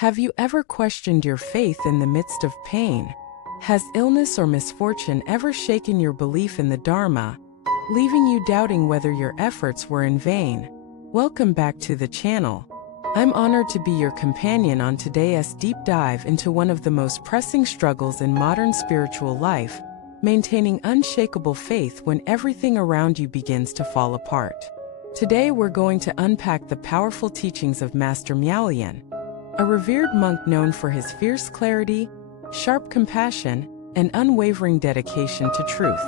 Have you ever questioned your faith in the midst of pain? Has illness or misfortune ever shaken your belief in the Dharma, leaving you doubting whether your efforts were in vain? Welcome back to the channel. I'm honored to be your companion on today's deep dive into one of the most pressing struggles in modern spiritual life, maintaining unshakable faith when everything around you begins to fall apart. Today we're going to unpack the powerful teachings of Master Miaolian, a revered monk known for his fierce clarity, sharp compassion, and unwavering dedication to truth.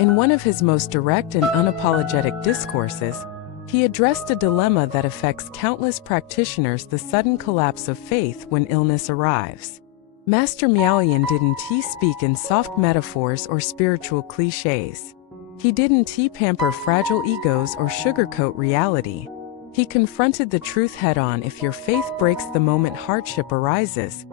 In one of his most direct and unapologetic discourses, he addressed a dilemma that affects countless practitioners: the sudden collapse of faith when illness arrives. Master Miaolian didn't speak in soft metaphors or spiritual cliches. He didn't pamper fragile egos or sugarcoat reality. He confronted the truth head-on. If your faith breaks the moment hardship arises,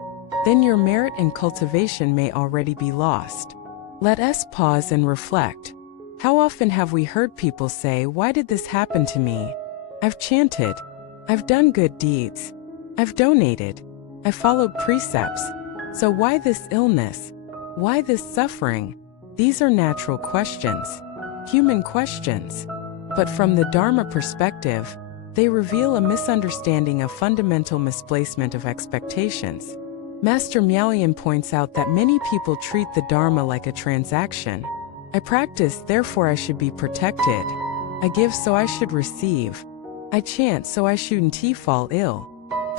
then your merit and cultivation may already be lost. Let us pause and reflect. How often have we heard people say, "Why did this happen to me? I've chanted. I've done good deeds. I've donated. I followed precepts. So why this illness? Why this suffering?" These are natural questions, human questions. But from the Dharma perspective, they reveal a misunderstanding, a fundamental misplacement of expectations. Master Miaolian points out that many people treat the Dharma like a transaction. I practice, therefore I should be protected. I give, so I should receive. I chant, so I shouldn't fall ill.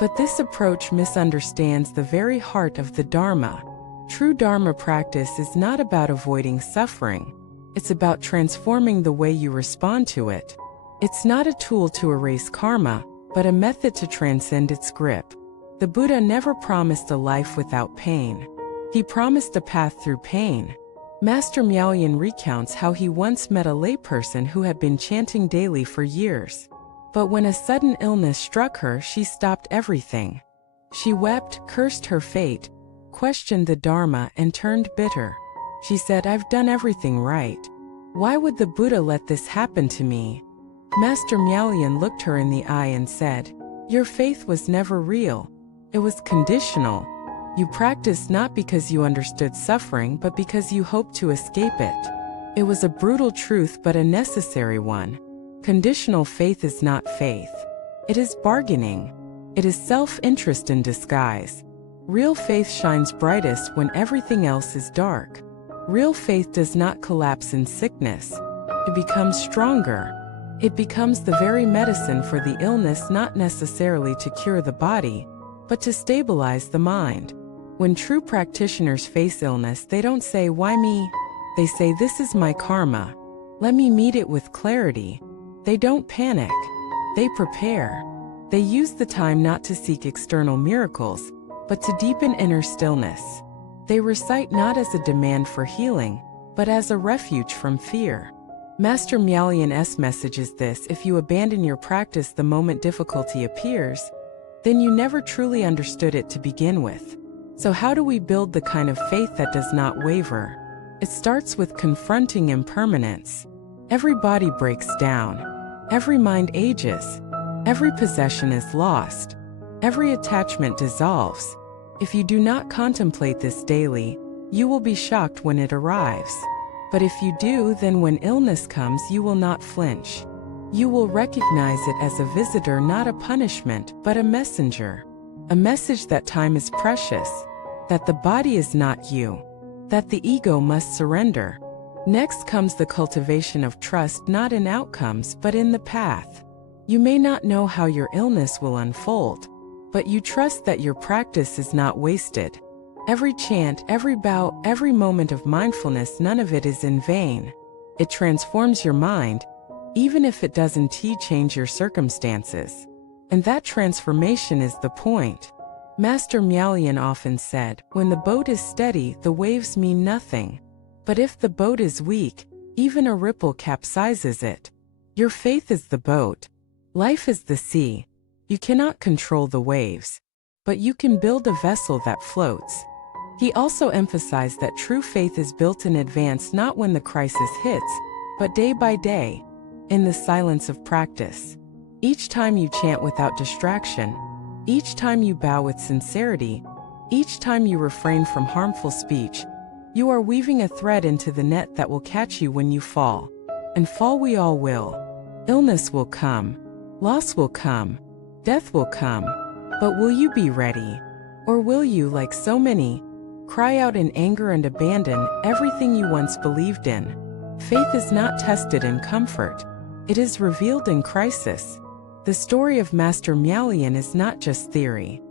But this approach misunderstands the very heart of the Dharma. True Dharma practice is not about avoiding suffering. It's about transforming the way you respond to it. It's not a tool to erase karma, but a method to transcend its grip. The Buddha never promised a life without pain. He promised a path through pain. Master Miaolian recounts how he once met a layperson who had been chanting daily for years. But when a sudden illness struck her, she stopped everything. She wept, cursed her fate, questioned the Dharma, and turned bitter. She said, "I've done everything right. Why would the Buddha let this happen to me?" Master Miaolian looked her in the eye and said, "Your faith was never real. It was conditional. You practiced not because you understood suffering, but because you hoped to escape it. It was a brutal truth, but a necessary one. Conditional faith is not faith. It is bargaining. It is self-interest in disguise. Real faith shines brightest when everything else is dark. Real faith does not collapse in sickness. It becomes stronger. It becomes the very medicine for the illness, not necessarily to cure the body, but to stabilize the mind." When true practitioners face illness, they don't say, "Why me?" They say, "This is my karma. Let me meet it with clarity." They don't panic. They prepare. They use the time not to seek external miracles, but to deepen inner stillness. They recite not as a demand for healing, but as a refuge from fear. Master Miaolian's message is this: if you abandon your practice the moment difficulty appears, then you never truly understood it to begin with. So how do we build the kind of faith that does not waver? It starts with confronting impermanence. Every body breaks down. Every mind ages. Every possession is lost. Every attachment dissolves. If you do not contemplate this daily, you will be shocked when it arrives. But if you do, then when illness comes, you will not flinch. You will recognize it as a visitor, not a punishment, but a messenger. A message that time is precious, that the body is not you, that the ego must surrender. Next comes the cultivation of trust, not in outcomes, but in the path. You may not know how your illness will unfold, but you trust that your practice is not wasted. Every chant, every bow, every moment of mindfulness, none of it is in vain. It transforms your mind, even if it doesn't change your circumstances. And that transformation is the point. Master Miaolian often said, "When the boat is steady, the waves mean nothing. But if the boat is weak, even a ripple capsizes it." Your faith is the boat. Life is the sea. You cannot control the waves, but you can build a vessel that floats. He also emphasized that true faith is built in advance, not when the crisis hits, but day by day, in the silence of practice. Each time you chant without distraction, Each time you bow with sincerity, each time you refrain from harmful speech, you are weaving a thread into the net that will catch you when you fall. And fall we all will. Illness will come, loss will come, death will come. But will you be ready? Or will you, like so many, cry out in anger and abandon everything you once believed in? Faith is not tested in comfort. It is revealed in crisis. The story of Master Miaolian is not just theory.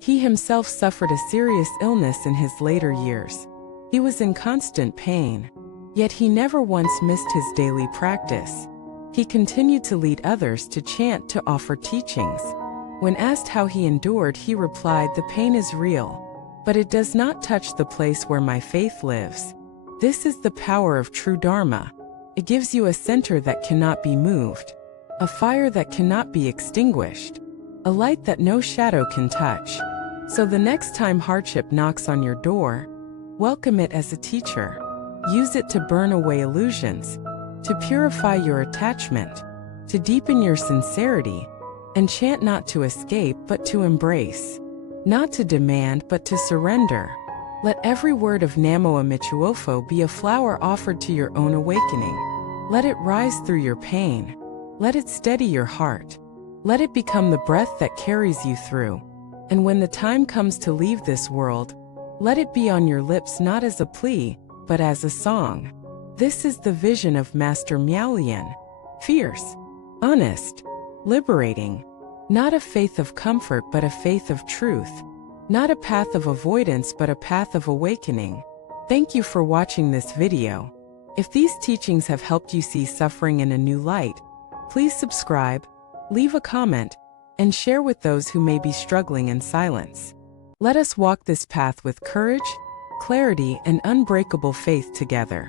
He himself suffered a serious illness in his later years. He was in constant pain. Yet he never once missed his daily practice. He continued to lead others to chant, to offer teachings. When asked how he endured, he replied, "The pain is real, but it does not touch the place where my faith lives." This is the power of true Dharma. It gives you a center that cannot be moved, a fire that cannot be extinguished, a light that no shadow can touch. So the next time hardship knocks on your door, welcome it as a teacher. Use it to burn away illusions, to purify your attachment, to deepen your sincerity, and chant not to escape but to embrace, not to demand but to surrender. Let every word of Namo Amichuofo be a flower offered to your own awakening. Let it rise through your pain. Let it steady your heart. Let it become the breath that carries you through. And when the time comes to leave this world, let it be on your lips not as a plea, but as a song. This is the vision of Master Miaolian. Fierce, honest, liberating. Not a faith of comfort but a faith of truth. Not a path of avoidance but a path of awakening. Thank you for watching this video. If these teachings have helped you see suffering in a new light, please subscribe, leave a comment, and share with those who may be struggling in silence. Let us walk this path with courage, clarity, and unbreakable faith together.